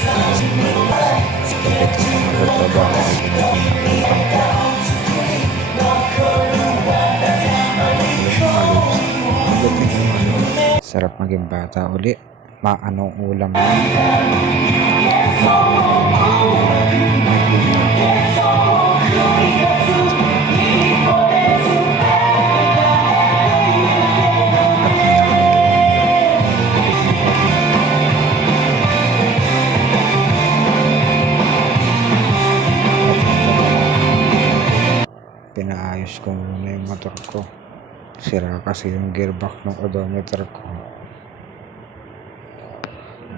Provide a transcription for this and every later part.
Pagdating ko na sa trabaho ay tinitingnan ko yung mga loads. Pagdating ko mga loads, sarap maging bata uli. Anong ulam na? Pinaayos ko muna yung motor ko. Sira kasi yung gearbox ng odometer ko.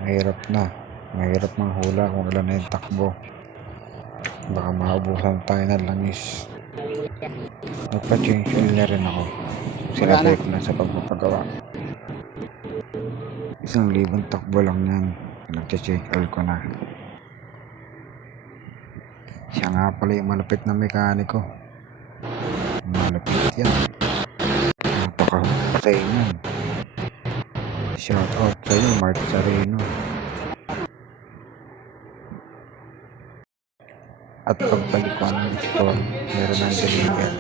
Mahirap manghula kung ilan na yung takbo. Baka maubusan tayo ng langis. Nagpa-change oil na rin ako. Sinabay ko na sa pagpapagawa. 1,000 takbo lang yan. Nagcha-change oil ko na. Siya nga pala yung malapit na mekaniko. Malapit yan. Napakahusay yan. Shout out sa iyo, Mark Sareno. At pagbalik ko ng store, meron ng deliver.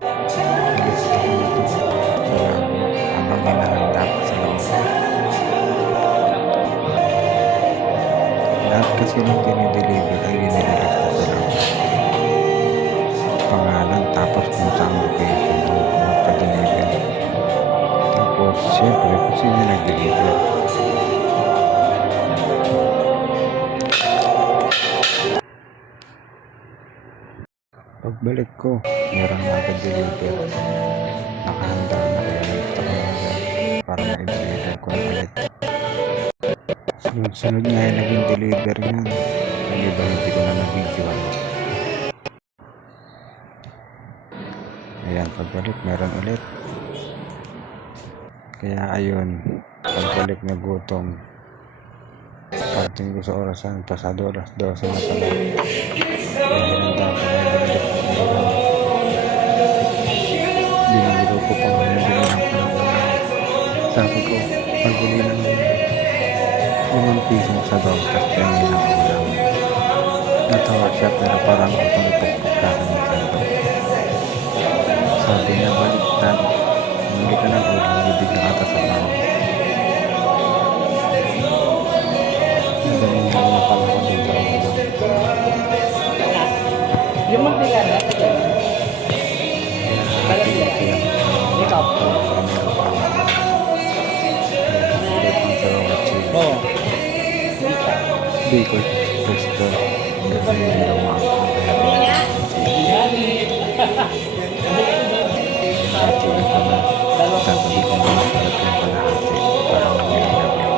Alis ako dito sa labo habang hinahanda ko sa loob. Lahat kasi nung dinideliver ay dinideliver ko sa loob. Pangalan tapos kung saan location ng magpa-deliver. Tapos siyempre kung sino nag-deliver. Pagbalik ko, meron na agad deliver. Nakahanda na kaya nagtaka na agad para ma-deliver ko na ulit. Sunod-sunod nga yung naging deliver niyan. Yung iba hindi ko na na-video. Ayan, pagbalik meron ulit. Kaya ayun, pagbalik na gutom. Starting ko sa orasan, pasado alas 12 na pala. Kaya hinanda ko na bumalik ko ng ulam. Binilo ko pa nga yung binilang ko ng ulam. Sabi ko, pagbili ng 5 pisong sabaw, tapos kaya ng ulam. Natawa siya pero parang akong ipagpagkakan ng sabaw. Sabi niya, baliktad. Bumili ka ng ulam, bibigyan ka ta sabaw. Ganun lang na pala ako dito ang ulam. Yung magbilan na ito. Ikaw. Oo. Bicol Presto. Kasi hindi daw maakong kaya chili ko na. Tatabi ko na masarap yung kalahati. Parang nilagay.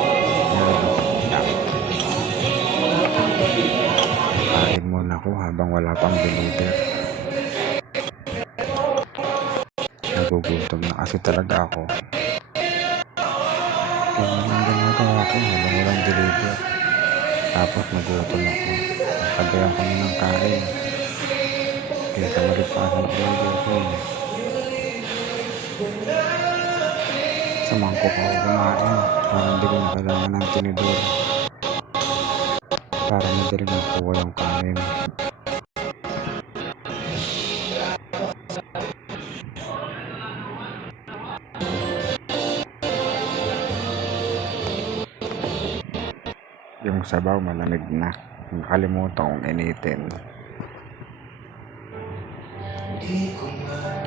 Kain muna ako habang wala pang deliver. Nagugutom na kasi talaga ako. Kaya naman ginagawa ko habang walang deliver. Tapos nagutom ako. Nakabayan ko na ng kain. Kaya sa malipasan order ko. Sa mangkok ako kumain. Para hindi ko na kailangan ng tinidor. Para madali makuha yung kanin. Yung sabaw malamig na. Nakalimutan kong initin.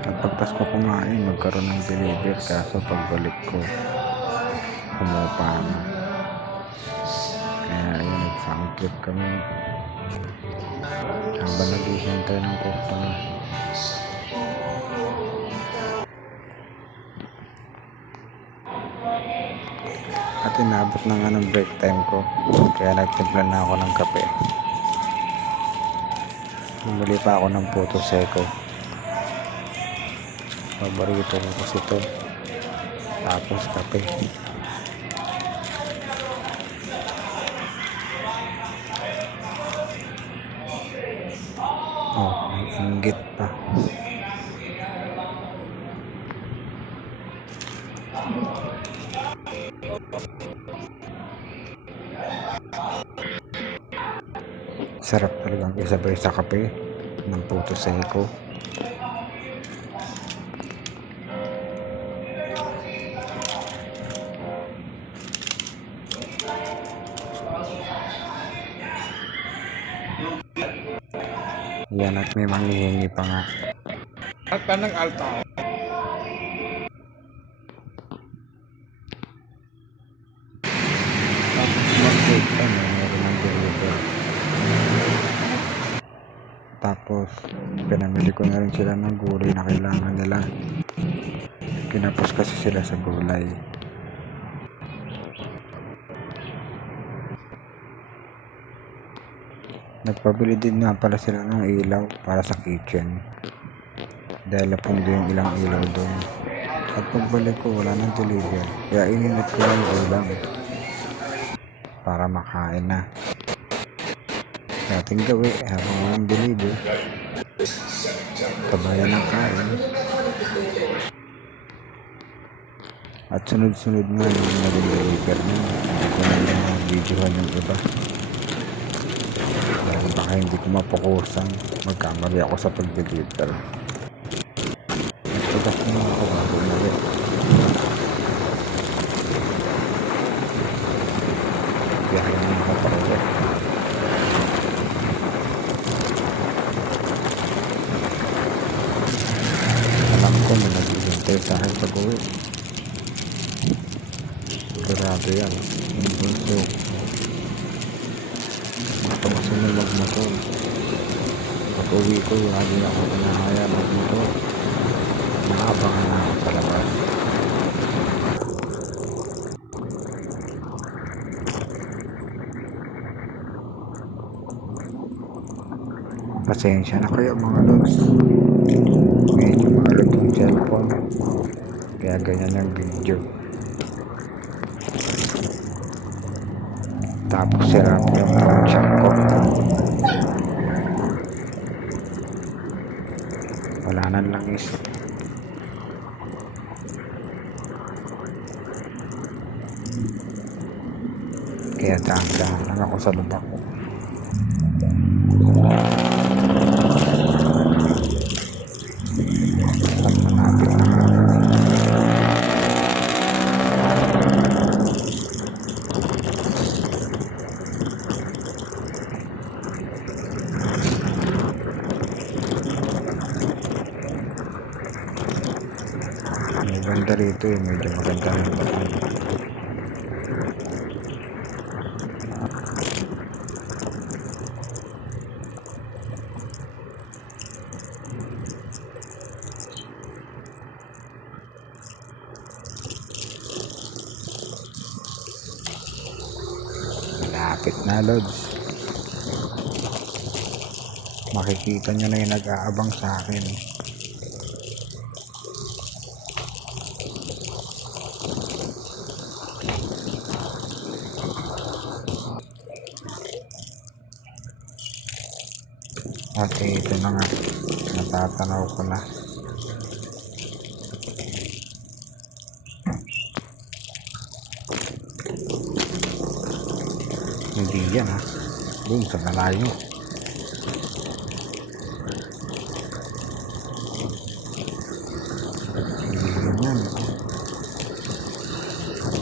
At pagtas ko kumain, magkaroon ng deliver. Kaso pagbalik ko, humupa na. Kaya yun, nag-sound trip kami. Habang naghihintay ng customer. At inabot na nga ng break time ko. Kaya nagtimpla na ako ng kape. Bumili pa ako ng Puto Seco. Paborito ko kasi ito. Tapos kape. Oh, may inggit pa. Sarap talagang isabay sa kape ng Puto Seco. Yan, at may manghihingi pa nga. Alta ng alta. Mag-take pa, meron ng deliver. Tapos pinamili ko na rin sila ng gulay na kailangan nila. Kinapos kasi sila sa gulay. Nagpabili din nga pala sila ng ilaw para sa kitchen, dahil napundo yung ilang ilaw doon. At pagbalik ko, wala nang deliver, kaya ininit ko yung ulam para makain na. Dating gawi habang walang deliver, kabayan ng kain. At sunod-sunod nga yung naging deliver na. Hindi ko na yung videohan yung iba, dahil baka hindi ko mapokusan, magkamali ako sa pag-deliver. Nagpagas na ako bago umalit. Biyahe na ako pa ulit. Alam ko na naghihintay sa akin pag-uwi. Sigurado yan, yung bunso. Gusto ko sunod mag-motor. Pag-uwi ko, lagi ako pinahaya mag-motor. Nakabangan na ako sa labas. Pasensya na kayo mga lods. Medyo maalog yung cellphone, kaya ganyan ang video. Tapos sira ko yung check ko. Wala na lang isip. Kaya dahan-dahan lang ako sa lubak ko. At malapit na nga. May ganda rito eh, medyo maganda ng bakal. Malapit na lods. Makikita nyo na yung nag-aabang sa akin. At ito na nga, natatanaw ko na. Hindi yan ha, doon sa malayo. Hindi yan.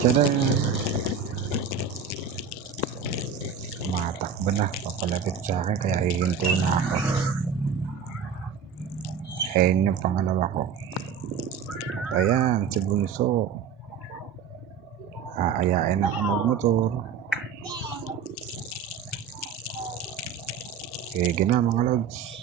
Tiyara, tumatakbo na, papalapit sa akin, kaya hihinto na ako. Ayan yung pangalawa ko. At ayan, si Bunso. Aayain ako magmotor. Okay, gina mga lods.